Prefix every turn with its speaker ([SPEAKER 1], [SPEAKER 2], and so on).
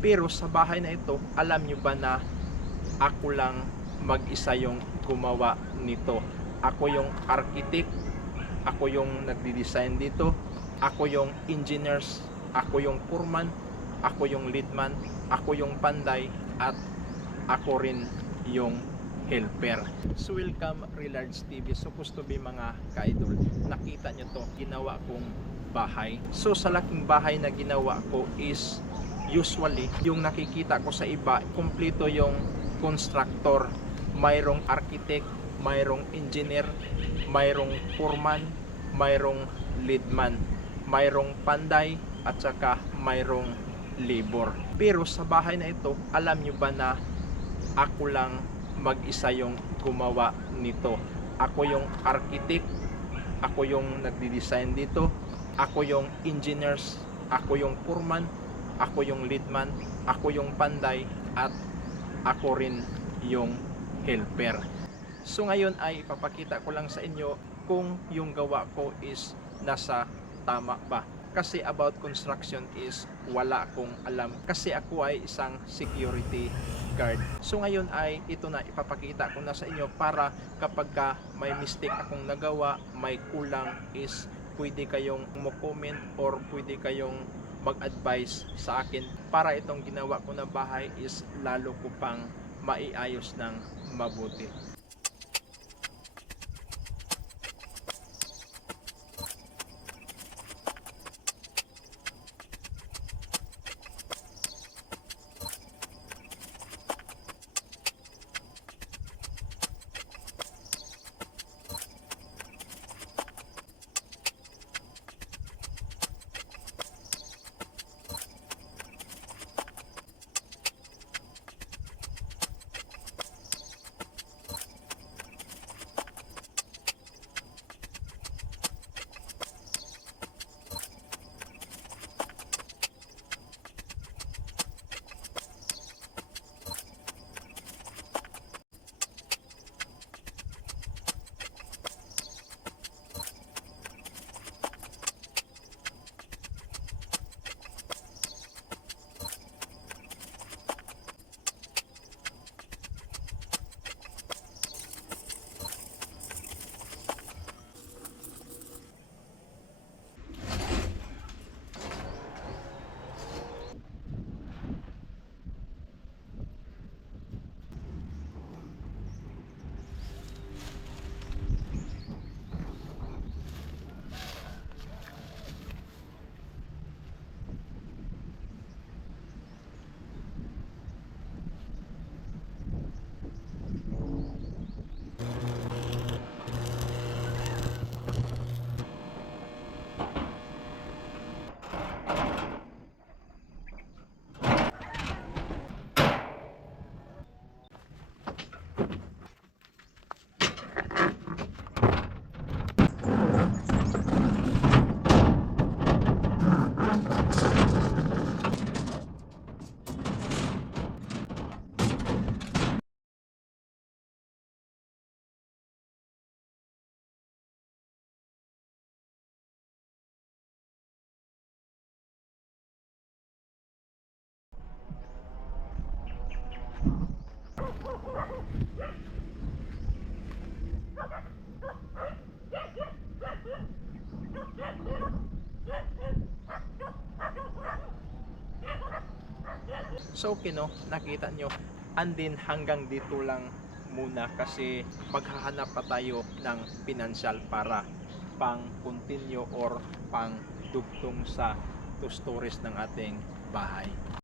[SPEAKER 1] Pero sa bahay na ito, alam nyo ba na ako lang mag-isa yung gumawa nito. Ako yung architect, ako yung nagdi-design dito, ako yung engineers, ako yung foreman, ako yung leadman, ako yung panday, at ako rin yung helper. So welcome Relards TV. Supposed to be mga ka-idol. Nakita nyo to, ginawa kong bahay. So sa laking bahay na ginawa ko is usually yung nakikita ko sa iba, kumpleto yung constructor, mayroong architect, mayroong engineer, mayroong foreman, mayroong leadman, mayroong panday, at saka mayroong labor. Pero sa bahay na ito, alam nyo ba na ako lang mag-isa yung gumawa nito. Ako yung architect, ako yung nagdi-design dito, ako yung engineers, ako yung foreman, ako yung leadman, ako yung panday, at ako rin yung helper. So ngayon ay ipapakita ko lang sa inyo kung yung gawa ko is nasa tama ba. Kasi about construction is wala akong alam. Kasi ako ay isang security guard. So ngayon ay ito na ipapakita ko na sa inyo para kapag ka may mistake akong nagawa, may kulang is pwede kayong mo-comment or pwede kayong mag-advise sa akin para itong ginawa ko na bahay is lalo ko pang maiayos ng mabuti. So okay no, nakita nyo, andin hanggang dito lang muna kasi maghahanap pa tayo ng financial para pang continue or pang dugtong sa two stories ng ating bahay.